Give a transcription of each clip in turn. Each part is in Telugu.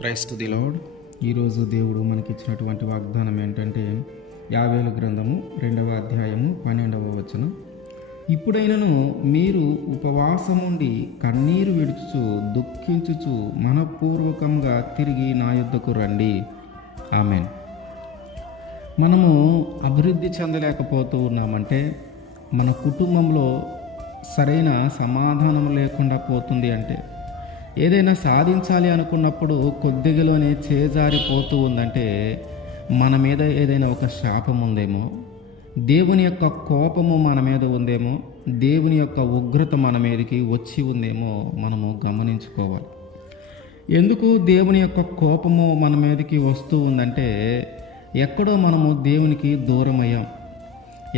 Price to the lord. ఈరోజు దేవుడు మనకిచ్చినటువంటి వాగ్దానం ఏంటంటే యావేలు గ్రంథము 2వ అధ్యాయము 12వ వచనం. ఇప్పుడైనను మీరు ఉపవాసముండి కన్నీరు విడుచుచు దుఃఖించుచు మనపూర్వకంగా తిరిగి నా యుద్ధకు రండి. ఆమెన్. మనము అభివృద్ధి చెందలేకపోతూ ఉన్నామంటే, మన కుటుంబంలో సరైన సమాధానం లేకుండా పోతుంది అంటే, ఏదైనా సాధించాలి అనుకున్నప్పుడు కొద్దిగలోనే చేజారిపోతూ ఉందంటే మన మీద ఏదైనా ఒక శాపం ఉందేమో, దేవుని యొక్క కోపము మన మీద ఉందేమో, దేవుని యొక్క ఉగ్రత మన మీదకి వచ్చి ఉందేమో మనము గమనించుకోవాలి. ఎందుకు దేవుని యొక్క కోపము మన మీదకి వస్తూ ఉందంటే, ఎక్కడో మనము దేవునికి దూరం అయ్యాం,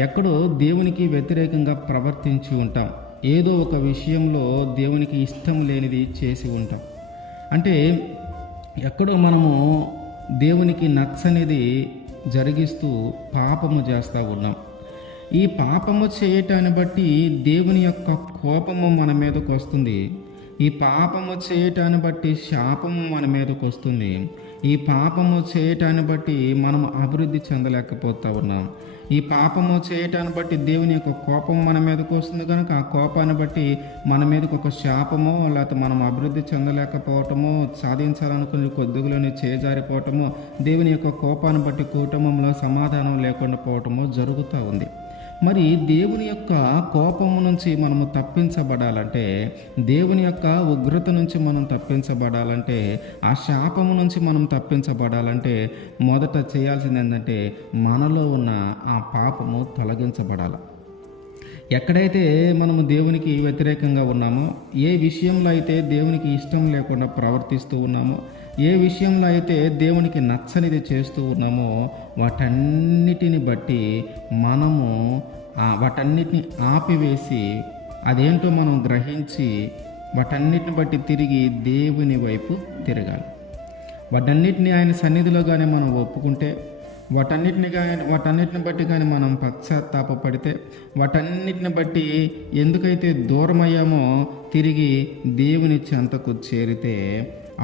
ఎక్కడో దేవునికి వ్యతిరేకంగా ప్రవర్తించి ఉంటాం, ఏదో ఒక విషయంలో దేవునికి ఇష్టం లేనిది చేసి ఉంటాం. అంటే ఎక్కడో మనము దేవునికి నచ్చనిది జరిగిస్తూ పాపము చేస్తూ ఉన్నాం. ఈ పాపము చేయటాన్ని బట్టి దేవుని యొక్క కోపము మన మీదకు వస్తుంది. ఈ పాపము చేయటాన్ని బట్టి శాపము మన మీదకు వస్తుంది. ఈ పాపము చేయటాన్ని బట్టి మనం అభివృద్ధి చెందలేకపోతూ ఉన్నాం. ఈ పాపము చేయటాన్ని బట్టి దేవుని యొక్క కోపం మన మీదకు వస్తుంది కనుక ఆ కోపాన్ని బట్టి మన మీదకి ఒక శాపమో, లేకపోతే మనం అభివృద్ధి చెందలేకపోవటమో, సాధించాలనుకుని కొద్దిగలోనే చేజారిపోవటమో, దేవుని యొక్క కోపాన్ని బట్టి కుటుంబంలో సమాధానం లేకుండా పోవటమో జరుగుతూ ఉంది. మరి దేవుని యొక్క కోపము నుంచి మనము తప్పించబడాలంటే, దేవుని యొక్క ఉగ్రత నుంచి మనం తప్పించబడాలంటే, ఆ శాపము నుంచి మనం తప్పించబడాలంటే మొదట చేయాల్సింది ఏంటంటే మనలో ఉన్న ఆ పాపము తొలగించబడాలి. ఎక్కడైతే మనము దేవునికి వ్యతిరేకంగా ఉన్నామో, ఏ విషయంలో అయితే దేవునికి ఇష్టం లేకుండా ప్రవర్తిస్తూ ఉన్నామో, ఏ విషయంలో అయితే దేవునికి నచ్చనిది చేస్తూ ఉన్నామో, వాటన్నిటిని బట్టి మనము వాటన్నిటిని ఆపివేసి, అదేంటో మనం గ్రహించి వాటన్నిటిని బట్టి తిరిగి దేవుని వైపు తిరగాలి. వాటన్నిటిని ఆయన సన్నిధిలో కానీ మనం ఒప్పుకుంటే, వాటన్నిటిని బట్టి కానీ మనం పశ్చాత్తాపడితే, వాటన్నిటిని బట్టి ఎందుకైతే దూరం అయ్యామో తిరిగి దేవుని చెంతకు చేరితే,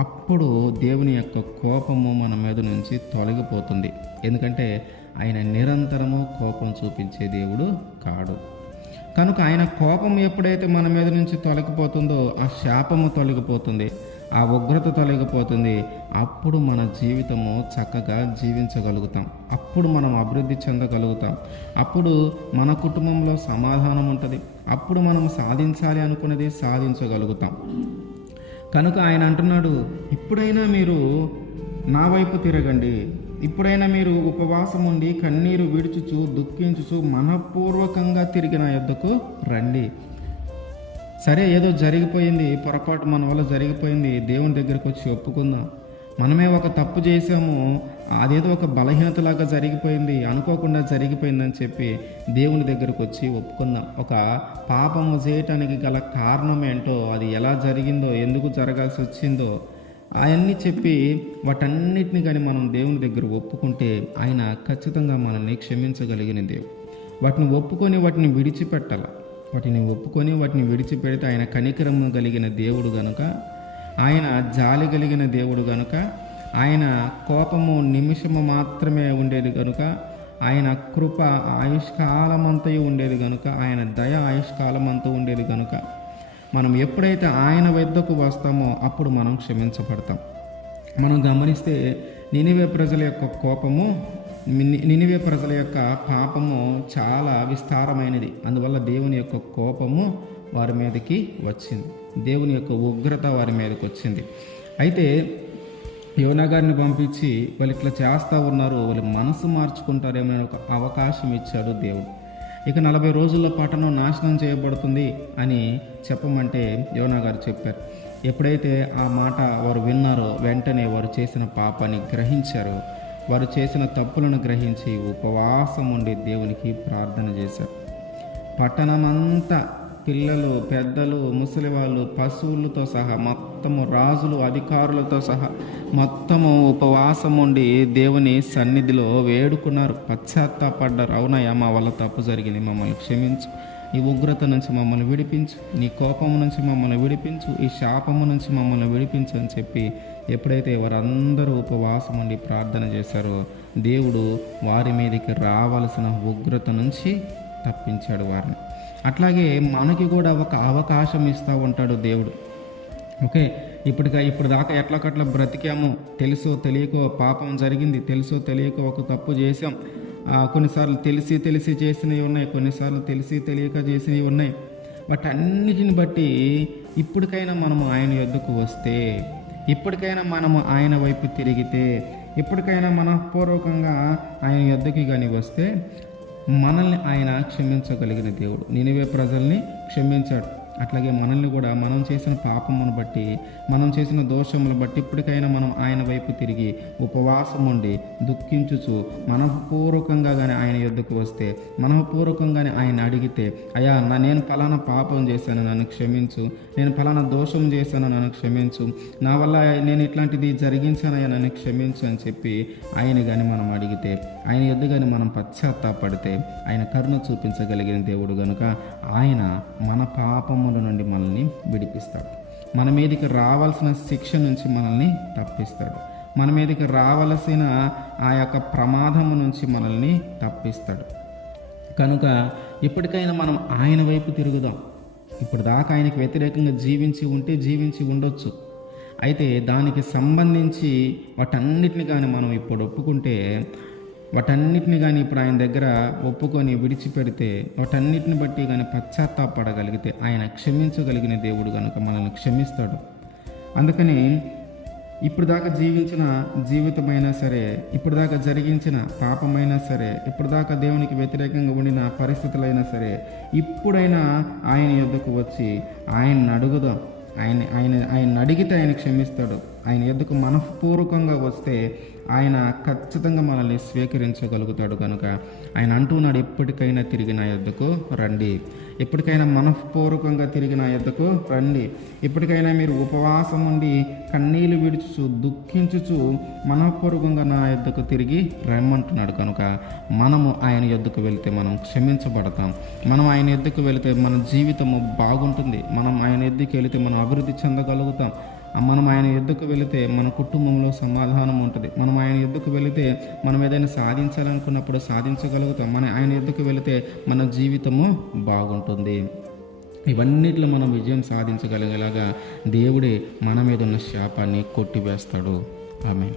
అప్పుడు దేవుని యొక్క కోపము మన మీద నుంచి తొలగిపోతుంది. ఎందుకంటే ఆయన నిరంతరము కోపం చూపించే దేవుడు కాడు. కనుక ఆయన కోపం ఎప్పుడైతే మన మీద నుంచి తొలగిపోతుందో ఆ శాపము తొలగిపోతుంది, ఆ ఉగ్రత తొలగిపోతుంది. అప్పుడు మన జీవితము చక్కగా జీవించగలుగుతాం, అప్పుడు మనం అభివృద్ధి చెందగలుగుతాం, అప్పుడు మన కుటుంబంలో సమాధానం ఉంటుంది, అప్పుడు మనం సాధించాలి అనుకున్నది సాధించగలుగుతాం. కనుక ఆయన అంటున్నాడు, ఇప్పుడైనా మీరు నా వైపు తిరగండి, ఇప్పుడైనా మీరు ఉపవాసం ఉండి కన్నీరు విడుచుచు దుఃఖించుచు మనపూర్వకంగా తిరిగి నా యొద్దకు రండి. సరే, ఏదో జరిగిపోయింది, పొరపాటు మన వల్ల జరిగిపోయింది, దేవుని దగ్గరికి వచ్చి ఒప్పుకుందాం. మనమే ఒక తప్పు చేసాము, అదేదో ఒక బలహీనతలాగా జరిగిపోయింది, అనుకోకుండా జరిగిపోయిందని చెప్పి దేవుని దగ్గరకు వచ్చి ఒప్పుకుందాం. ఒక పాపము చేయటానికి గల కారణం ఏంటో, అది ఎలా జరిగిందో, ఎందుకు జరగాల్సి వచ్చిందో అవన్నీ చెప్పి వాటన్నిటిని కానీ మనం దేవుని దగ్గర ఒప్పుకుంటే ఆయన ఖచ్చితంగా మనల్ని క్షమించగలిగిన దేవుడు. వాటిని ఒప్పుకొని వాటిని విడిచిపెట్టాలి. వాటిని ఒప్పుకొని వాటిని విడిచిపెడితే ఆయన కనికరము కలిగిన దేవుడు గనుక, ఆయన జాలి కలిగిన దేవుడు గనుక, ఆయన కోపము నిమిషము మాత్రమే ఉండేది కనుక, ఆయన కృప ఆయుష్కాలమంతయు ఉండేది కనుక, ఆయన దయ ఆయుష్కాలమంతా ఉండేది కనుక, మనం ఎప్పుడైతే ఆయన వద్దకు వస్తామో అప్పుడు మనం క్షమించబడతాం. మనం గమనిస్తే నినివే ప్రజల యొక్క కోపము, నినివే ప్రజల యొక్క పాపము చాలా విస్తారమైనది. అందువల్ల దేవుని యొక్క కోపము వారి మీదకి వచ్చింది, దేవుని యొక్క ఉగ్రత వారి మీదకి వచ్చింది. అయితే యోనా గారిని పంపించి వాళ్ళు ఇట్లా చేస్తూ ఉన్నారు, వాళ్ళు మనసు మార్చుకుంటారేమో ఒక అవకాశం ఇచ్చాడు దేవుడు. ఇక 40 రోజుల్లో పట్టణం నాశనం చేయబడుతుంది అని చెప్పమంటే యోనా గారు చెప్పారు. ఎప్పుడైతే ఆ మాట వారు విన్నారో వెంటనే వారు చేసిన పాపాన్ని గ్రహించారో, వారు చేసిన తప్పులను గ్రహించి ఉపవాసం ఉండి దేవునికి ప్రార్థన చేశారు. పట్టణమంతా పిల్లలు, పెద్దలు, ముసలి వాళ్ళు, పశువులతో సహా మొత్తము, రాజులు, అధికారులతో సహా మొత్తము ఉపవాసం ఉండి దేవుని సన్నిధిలో వేడుకున్నారు, పశ్చాత్తాపడ్డారు. అవునయ్యా, మా వల్ల తప్పు జరిగింది, మమ్మల్ని క్షమించు, ఈ ఉగ్రత నుంచి మమ్మల్ని విడిపించు, నీ కోపము నుంచి మమ్మల్ని విడిపించు, ఈ శాపము నుంచి మమ్మల్ని విడిపించు అని చెప్పి ఎప్పుడైతే వారందరూ ఉపవాసం ఉండి ప్రార్థన చేశారో దేవుడు వారి మీదకి రావాల్సిన ఉగ్రత నుంచి తప్పించాడు వారిని. అట్లాగే మనకి కూడా ఒక అవకాశం ఇస్తూ ఉంటాడు దేవుడు. ఓకే, ఇప్పుడు దాకా ఎట్లకట్లా బ్రతికాము, తెలుసో తెలియకో పాపం జరిగింది, తెలుసో తెలియకో ఒక తప్పు చేసాం. కొన్నిసార్లు తెలిసి చేసినవి ఉన్నాయి, కొన్నిసార్లు తెలిసి తెలియక చేసినవి ఉన్నాయి. వాటన్నిటిని బట్టి ఇప్పటికైనా మనము ఆయన యొద్దకు వస్తే, ఇప్పటికైనా మనము ఆయన వైపు తిరిగితే, ఇప్పటికైనా మనఃపూర్వకంగా ఆయన యొద్దకి కానీ వస్తే మనల్ని ఆయన క్షమించగలిగిన దేవుడు. నినివే ప్రజల్ని క్షమించాడు. అట్లాగే మనల్ని కూడా మనం చేసిన పాపమును బట్టి, మనం చేసిన దోషములు బట్టి ఇప్పటికైనా మనం ఆయన వైపు తిరిగి ఉపవాసం ఉండి దుఃఖించుచు మనఃపూర్వకంగా కానీ ఆయన యొద్దకు వస్తే, మనఃపూర్వకంగానే ఆయన అడిగితే, అయ్యా నేను ఫలానా పాపం చేశాను, నన్ను క్షమించు, నేను ఫలానా దోషం చేశాను, నన్ను క్షమించు, నా వల్ల నేను ఇట్లాంటిది జరిగించానయ్యా, నన్ను క్షమించు అని చెప్పి ఆయన కానీ మనం అడిగితే, ఆయన యొద్ద కానీ మనం పశ్చాత్తాపడితే ఆయన కరుణ చూపించగలిగిన దేవుడు కనుక ఆయన మన పాపముల నుండి మనల్ని విడిపిస్తాడు. మన మీదకి రావాల్సిన శిక్ష నుంచి మనల్ని తప్పిస్తాడు. మన మీదకి రావలసిన ఆ యొక్క ప్రమాదము నుంచి మనల్ని తప్పిస్తాడు. కనుక ఇప్పటికైనా మనం ఆయన వైపు తిరుగుదాం. ఇప్పుడు దాకా ఆయనకి వ్యతిరేకంగా జీవించి ఉండొచ్చు. అయితే దానికి సంబంధించి వాటన్నిటిని కానీ మనం ఇప్పుడు ఒప్పుకుంటే, వాటన్నిటిని కానీ ఇప్పుడు ఆయన దగ్గర ఒప్పుకొని విడిచిపెడితే, వాటన్నిటిని బట్టి కానీ పశ్చాత్తాపడగలిగితే ఆయన క్షమించగలిగిన దేవుడు కనుక మనల్ని క్షమిస్తాడు. అందుకని ఇప్పుడు దాకా జీవించిన జీవితమైనా సరే, ఇప్పుడు దాకా జరిగించిన పాపమైనా సరే, ఇప్పుడు దాకా దేవునికి వ్యతిరేకంగా ఉండిన పరిస్థితులైనా సరే, ఇప్పుడైనా ఆయన యొద్దకు వచ్చి ఆయన్ని అడుగుదాం. ఆయన అడిగితే ఆయన క్షమిస్తాడు. ఆయన యొద్దకు మనఃపూర్వకంగా వస్తే ఆయన ఖచ్చితంగా మనల్ని స్వీకరించగలుగుతాడు. కనుక ఆయన అంటున్నాడు, ఎప్పటికైనా తిరిగి నా యొద్దకు రండి, ఎప్పటికైనా మనఃపూర్వకంగా తిరిగి నా యొద్దకు రండి, ఇప్పటికైనా మీరు ఉపవాసం ఉండి కన్నీళ్లు విడుచుచు దుఃఖించుచు మనఃపూర్వకంగా నా యొద్దకు తిరిగి రమ్మంటున్నాడు. కనుక మనము ఆయన యొద్దకు వెళితే మనం క్షమించబడతాం. మనం ఆయన యొద్దకు వెళితే మన జీవితము బాగుంటుంది. మనం ఆయన యొద్దకు వెళితే మనం అభివృద్ధి చెందగలుగుతాం. మనం ఆయన యొద్దకు వెళితే మన కుటుంబంలో సమాధానం ఉంటుంది. మనం ఆయన యొద్దకు వెళితే మనం ఏదైనా సాధించాలనుకున్నప్పుడు సాధించగలుగుతాం. మన ఆయన యొద్దకు వెళితే మన జీవితము బాగుంటుంది. ఇవన్నిట్లో మనం విజయం సాధించగలిగేలాగా దేవుడే మన మీద ఉన్న శాపాన్ని కొట్టివేస్తాడు. ఆమేన్.